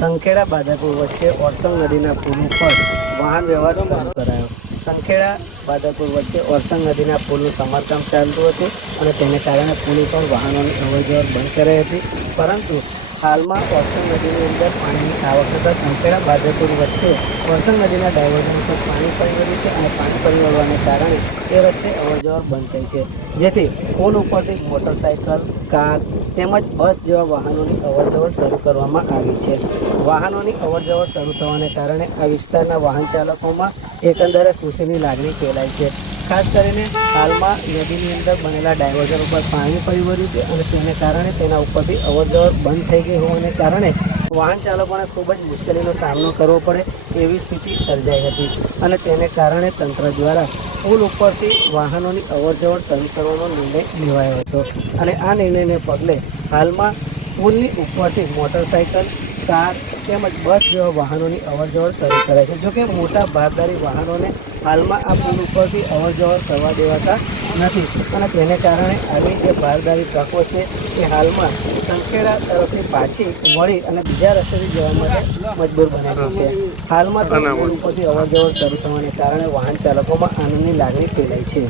સંખેડા બાદરપુર વચ્ચે ઓરસંગ નદીના પુલ ઉપર વાહન વ્યવહાર શરૂ કરાયો. સંખેડા બાદરપુર વચ્ચે ઓરસંગ નદીના પુલનું સમારકામ ચાલતું હતું અને તેને કારણે પુલ ઉપર વાહનોની અવરજવર બંધ કરાઈ હતી. પરંતુ હાલમાં ઓરસંગ નદીની અંદર પાણીની આવક થતાં સંખેડા બાદરપુર વચ્ચે ઓરસંગ નદીના ડાયવર્ઝન ઉપર પાણી ફરી વળ્યું છે અને પાણી ફરી વળવાને કારણે એ રસ્તે અવરજવર બંધ થઈ છે, જેથી પુલ ઉપરથી મોટરસાયકલ, કાર તેમજ બસ જેવા વાહનોની અવરજવર શરૂ કરવામાં આવી છે. વાહનોની અવરજવર શરૂ થવાને કારણે આ વિસ્તારના વાહન ચાલકોમાં એકંદરે ખુશીની લાગણી ફેલાઈ છે. ખાસ કરીને હાલમાં નદીની અંદર બનેલા ડાયવર્ઝન ઉપર પાણી ફરી વળ્યું છે અને તેને કારણે તેના ઉપરથી અવરજવર બંધ થઈ ગઈ હોવાને કારણે વાહન ચાલકોને ખૂબ જ મુશ્કેલીનો સામનો કરવો પડે એવી સ્થિતિ સર્જાઈ હતી અને તેને કારણે તંત્ર દ્વારા પુલ ઉપરથી વાહનોની અવરજવર શરૂ કરવાનો નિર્ણય લેવાયો હતો અને આ નિર્ણયને પગલે હાલમાં પુલની ઉપરથી મોટરસાયકલ, કાર તેમજ બસ જેવા વાહનોની અવરજવર શરૂ કરે છે. જોકે મોટા ભારદારી વાહનોને હાલમાં આ પુલ ઉપરથી અવરજવર કરવા દેવાતા નથી અને તેને કારણે આવી જે ભારદારી ટ્રકો છે એ હાલમાં સંખેડા તરફથી પાછી વળી અને બીજા રસ્તેથી જવા માટે મજબૂર બનેલી છે. હાલમાં તો પુલ ઉપરથી અવરજવર શરૂ થવાને કારણે વાહન ચાલકોમાં આનંદની લાગણી ફેલાઈ છે.